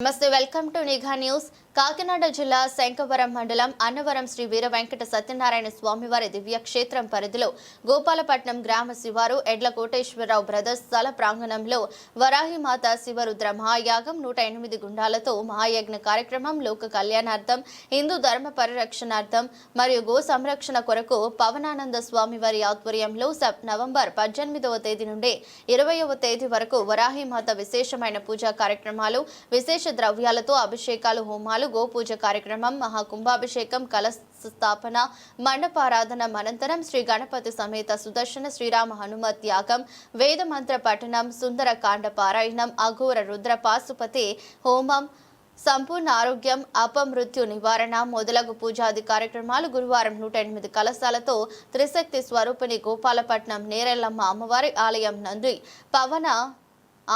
నమస్తే welcome to నిఘా news Kakinada జిల్లా శంఖవరం మండలం అన్నవరం శ్రీ వీర వెంకట సత్యనారాయణ స్వామివారి దివ్యక్షేత్రం పరిధిలో గోపాలపట్నం గ్రామ శివారు ఎడ్ల కోటేశ్వరరావు బ్రదర్స్ స్థల ప్రాంగణంలో వరాహిమాత శివరుద్ర మహాయాగం నూట ఎనిమిది గుండాలతో మహాయజ్ఞ కార్యక్రమం లోక కళ్యాణార్థం హిందూ ధర్మ పరిరక్షణార్థం మరియు గో సంరక్షణ కొరకు పవనానంద స్వామివారి ఆధ్వర్యంలో నవంబర్ పద్దెనిమిదవ తేదీ నుండి ఇరవయవ తేదీ వరకు వరాహిమాత విశేషమైన పూజా కార్యక్రమాలు విశేష ద్రవ్యాలతో అభిషేకాలు హోమాలు గోపూజ కార్యక్రమం మహాకుంభాభిషేకం కలశ స్థాపన మండపారాధన అనంతరం శ్రీ గణపతి సమేత సుదర్శన శ్రీరామ హనుమ త్యాగం వేద మంత్ర పఠనం సుందరకాండ పారాయణం అఘోర రుద్ర పాశుపతి హోమం సంపూర్ణ ఆరోగ్యం అపమృత్యు నివారణ మొదలగు పూజాది కార్యక్రమాలు గురువారం నూట ఎనిమిది కలశాలతో త్రిశక్తి స్వరూపిణి గోపాలపట్నం నేరెల్లమ్మ అమ్మవారి ఆలయం నందు పవన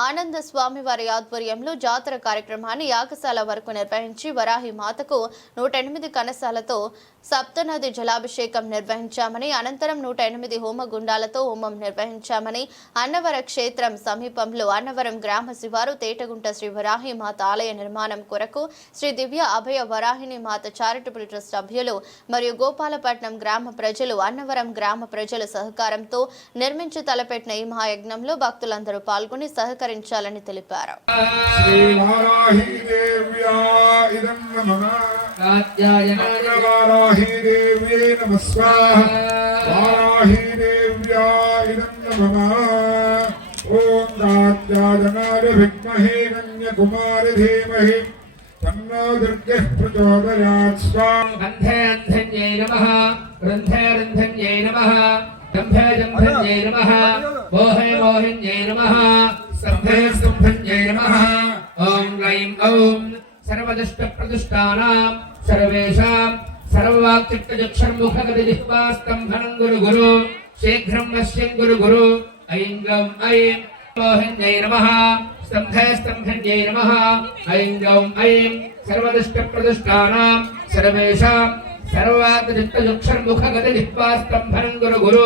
ఆనంద స్వామి వారి ఆధ్వర్యంలో జాతర కార్యక్రమాన్ని యాగశాల వరకు నిర్వహించి వరాహి మాతకు నూట ఎనిమిది కనసాలతో సప్తనది జలాభిషేకం నిర్వహించామని అనంతరం నూట ఎనిమిది హోమగుండాలతో హోమం నిర్వహించామని అన్నవర క్షేత్రం సమీపంలో అన్నవరం గ్రామ శివారు తేటగుంట శ్రీ వరాహి మాత ఆలయ నిర్మాణం కొరకు శ్రీ దివ్య అభయ వరాహిని మాత చారిటబుల్ ట్రస్ట్ సభ్యులు మరియు గోపాలపట్నం గ్రామ ప్రజలు అన్నవరం గ్రామ ప్రజల సహకారంతో నిర్మించి తలపెట్టిన ఈ మహాయజ్ఞంలో భక్తులందరూ పాల్గొని సహకరించాలని తెలిపారు. శ్రీ कात्यायनाय वाराहीदेव्यै नमः स्वाहा। वाराहीदेव्या इदं नमः। ॐ कात्यायनाय विद्महे कन्याकुमारि धीमहि तन्नो दुर्गः प्रचोदयात् स्वाहा। गन्धे अन्धन्यै नमः। रन्धे रन्धन्यै नमः। जम्भे जम्भन्यै नमः। मोहे मोहिन्यै नमः। स्तम्भे स्तम्भन्यै नमः। ॐ ग्लैं ॐ सर्वदुष्टप्रदुष्टानां सर्वेषां सर्ववाक्चित्तचक्षुर्मुखगतिजिह्वास्तम्भनं गुरु गुरु शीघ्रं नश्यं गुरु गुरु ऐं गौं ऐं मोहिन्यै नमः स्तम्भे स्तम्भन्यै नमः ऐं गौं ऐं सर्वदुष्टप्रदुष्टानां सर्वेषां सर्वादित्यक्षुर्मुखगतिजिह्वास्तम्भनं गुरु गुरु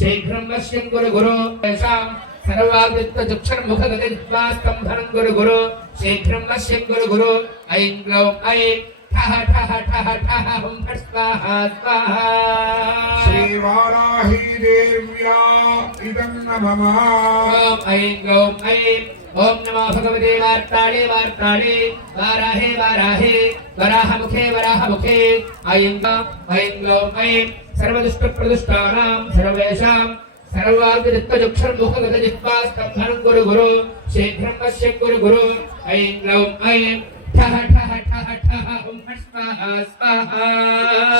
शीघ्रं नश्यं गुरु गुरु तेषां सर्वादित्यक्षुर्मुखगतिजिह्वास्तम्भनं गुरु गुरु शीघ्रं नश्यं गुरु गुरु ऐं ग्लौं ऐं ठः ठः ठः ठः हुं फट् स्वाहा स्वाहा श्रीवाराहीदेव्या इदं नमः ॐ ऐं गौं ऐं ॐ नमो भगवते वार्ताळे वार्ताळे वाराहे वाराहे वराहमुखे वराहमुखे ऐं गौं ऐं ग्लौं ऐं सर्वदुष्टप्रदुष्टानां सर्वेषां सर्वादित्यजुक्षुर्मुखगतजिह्वास्तम्भनं गुरु गुरु शीघ्रं पश्य गुरु गुरु ऐं ग्लौं ऐं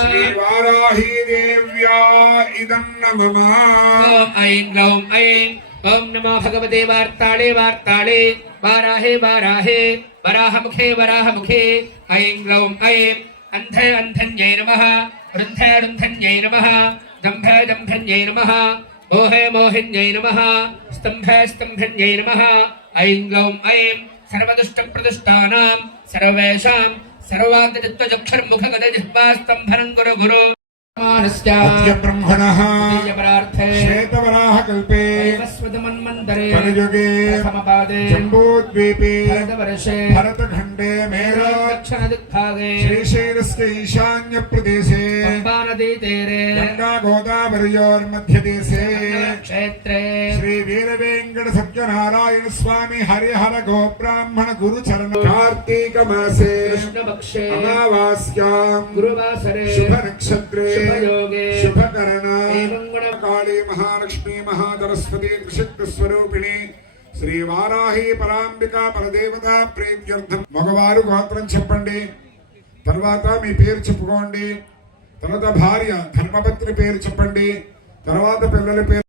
శ్రీవారాహి దేవ్యా ఇదం నమః ఓం ఐం గ్లౌం ఐం ఓం నమో భగవతే వార్తాళే వార్తాళే వారాహే వారాహే వరాహముఖే వరాహముఖే ఐం గ్లౌం ఐం అంధే అంధన్యై నమః వృద్ధే వృద్ధన్యై నమః దంభే దంభన్యై నమః మోహే మోహిన్యై నమః స్తంభే స్తంభన్యై నమః ఐం గ్లౌం ఐం नमः स्तम्भे स्तम्भन्यै नमः ऐं ग्लौं ऐं सर्वदुष्टप्रदुष्टानां सर्वेषां सर्वाङ्गचित्तचक्षुर्मुखगतजिह्वास्तम्भनं गुरु गुरु मानस्या अद्य ब्रह्मणः परार्थे श्वेतवराहकल्पे वैवस्वतमन्मन्दरे कलियुगे जम्बूद्वीपे। भरतखण्डे मेराक्षणदिक्खागे श्रीशैलस्य ईशान्यप्रदेशे। नदीतीरे गङ्गा गोदावरयोर्मध्यदेशे क्षेत्रे श्रीवीरवेङ्कटसत्यनारायणस्वामी हरिहर गोब्राह्मण गुरुचरण। कार्तीकमासे। कृष्णपक्षे अमावास्यां। गुरुवासरे। शुभनक्षत्रे। शुभयोगे। शुभकरणा। మహాలక్ష్మీ కృషిత స్వరూపిణి శ్రీ వారాహి పరాంబిక పరదేవత ప్రేమ్యర్థం మగవారు గోత్రం చెప్పండి. తర్వాత మీ పేరు చెప్పుకోండి. తర్వాత భార్య ధర్మపత్రి పేరు చెప్పండి. తర్వాత పిల్లల పేరు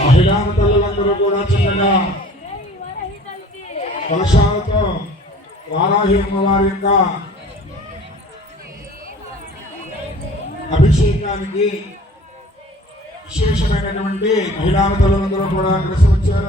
మహిళా తల్లులందరూ కూడా చిన్నగా కలశాలతో వారాహి అమ్మవారి యొక్క అభిషేకానికి విశేషమైనటువంటి మహిళా తల్లులందరూ కూడా కలిసి వచ్చారు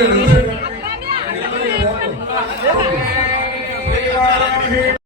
here.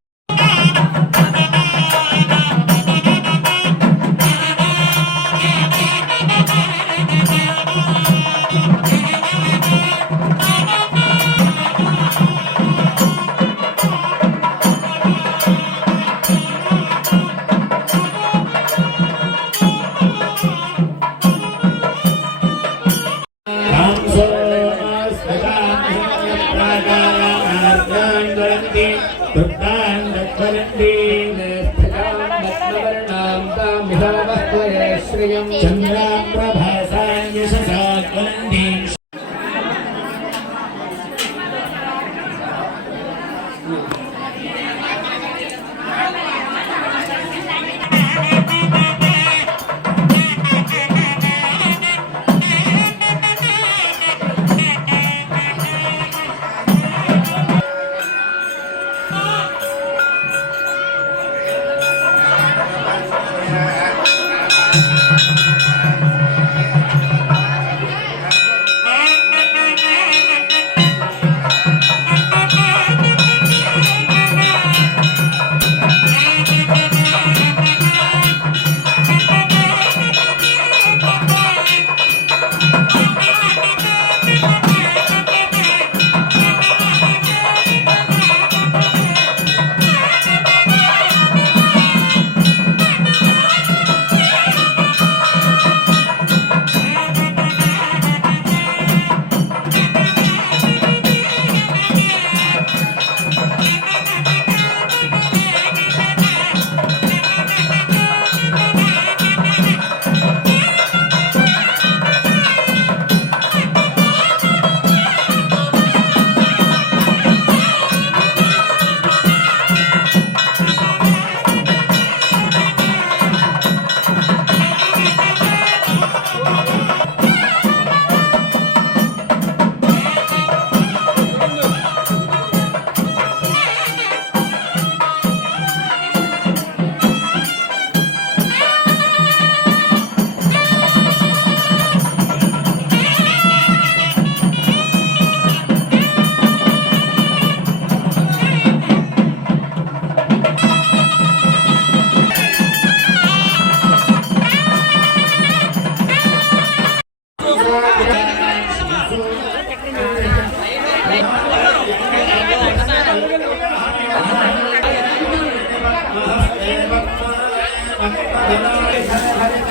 Thank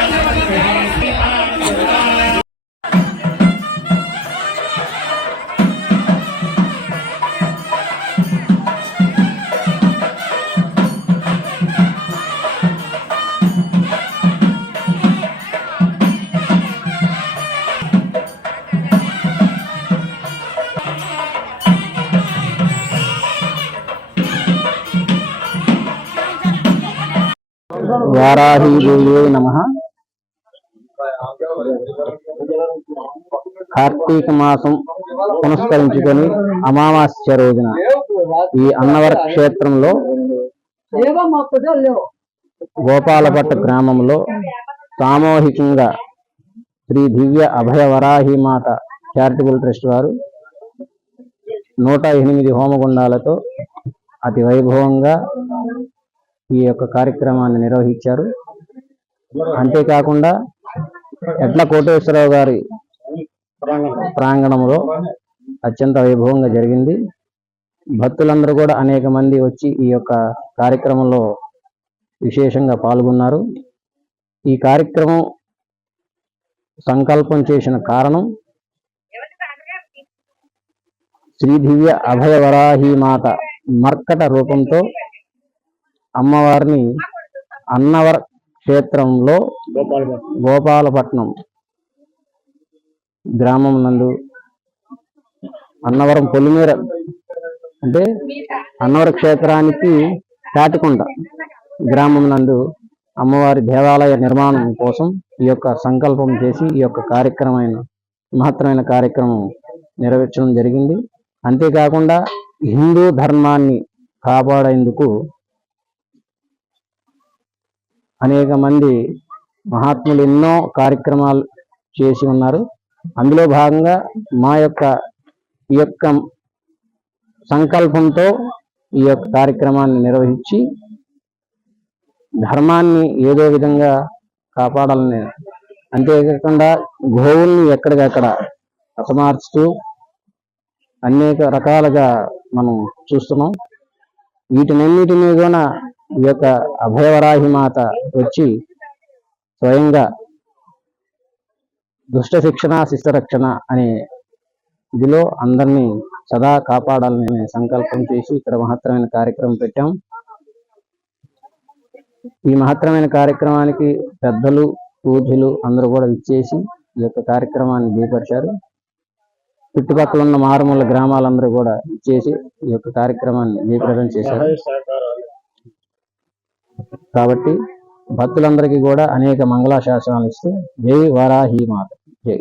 you. వారాహీదేవే నమ. కార్తీక మాసం పునస్కరించుకొని అమావాస్య రోజున ఈ అన్నవర క్షేత్రంలో గోపాలపట్ట గ్రామంలో సామూహికంగా శ్రీ దివ్య అభయ వరాహి మాత చారిటబుల్ ట్రస్ట్ వారు నూట ఎనిమిది హోమగుండాలతో అతి వైభవంగా ఈ యొక్క కార్యక్రమాన్ని నిర్వహించారు. అంతేకాకుండా ఎట్ల కోటేశ్వరరావు గారి ప్రాంగణంలో అత్యంత వైభవంగా జరిగింది. భక్తులందరూ కూడా అనేక మంది వచ్చి ఈ యొక్క కార్యక్రమంలో విశేషంగా పాల్గొన్నారు. ఈ కార్యక్రమం సంకల్పం చేసిన కారణం శ్రీ దివ్య అభయ వరాహి మాత మర్కట రూపంతో అమ్మవారిని అన్నవర క్షేత్రంలో గోపాలపట్నం గ్రామం నందు అన్నవరం పొలిమేర అంటే అన్నవర క్షేత్రానికి తాటికొండ గ్రామం నందు అమ్మవారి దేవాలయ నిర్మాణం కోసం ఈ యొక్క సంకల్పం చేసి ఈ యొక్క కార్యక్రమమైన మహత్తరమైన కార్యక్రమం నెరవేర్చడం జరిగింది. అంతేకాకుండా హిందూ ధర్మాన్ని కాపాడేందుకు అనేక మంది మహాత్ములు ఎన్నో కార్యక్రమాలు చేసి ఉన్నారు. అందులో భాగంగా మా యొక్క ఈ యొక్క సంకల్పంతో ఈ యొక్క కార్యక్రమాన్ని నిర్వహించి ధర్మాన్ని ఏదో విధంగా కాపాడాలని అంతేకాకుండా గోవుల్ని ఎక్కడికక్కడ అసమార్చుతూ అనేక రకాలుగా మనం చూస్తున్నాం. వీటినన్నిటినీ కూడా ఈ యొక్క అభయవరాహి మాత వచ్చి స్వయంగా దుష్ట శిక్షణ శిష్ట రక్షణ అనే ఇదిలో అందరినీ సదా కాపాడాలని సంకల్పం చేసి ఇక్కడ మహత్తరమైన కార్యక్రమం పెట్టాం. ఈ మహత్తరమైన కార్యక్రమానికి పెద్దలు పూజలు అందరూ కూడా ఇచ్చేసి ఈ యొక్క కార్యక్రమాన్ని చేపరిచారు చుట్టుపక్కల ఉన్న మారుమూల గ్రామాలందరూ కూడా ఇచ్చేసి ఈ యొక్క కార్యక్రమాన్ని జయప్రదం చేశారు. కాబట్టి భక్తులందరికీ కూడా అనేక మంగళాశాసనాలు ఇస్తూ జై వారాహి మాత. జై.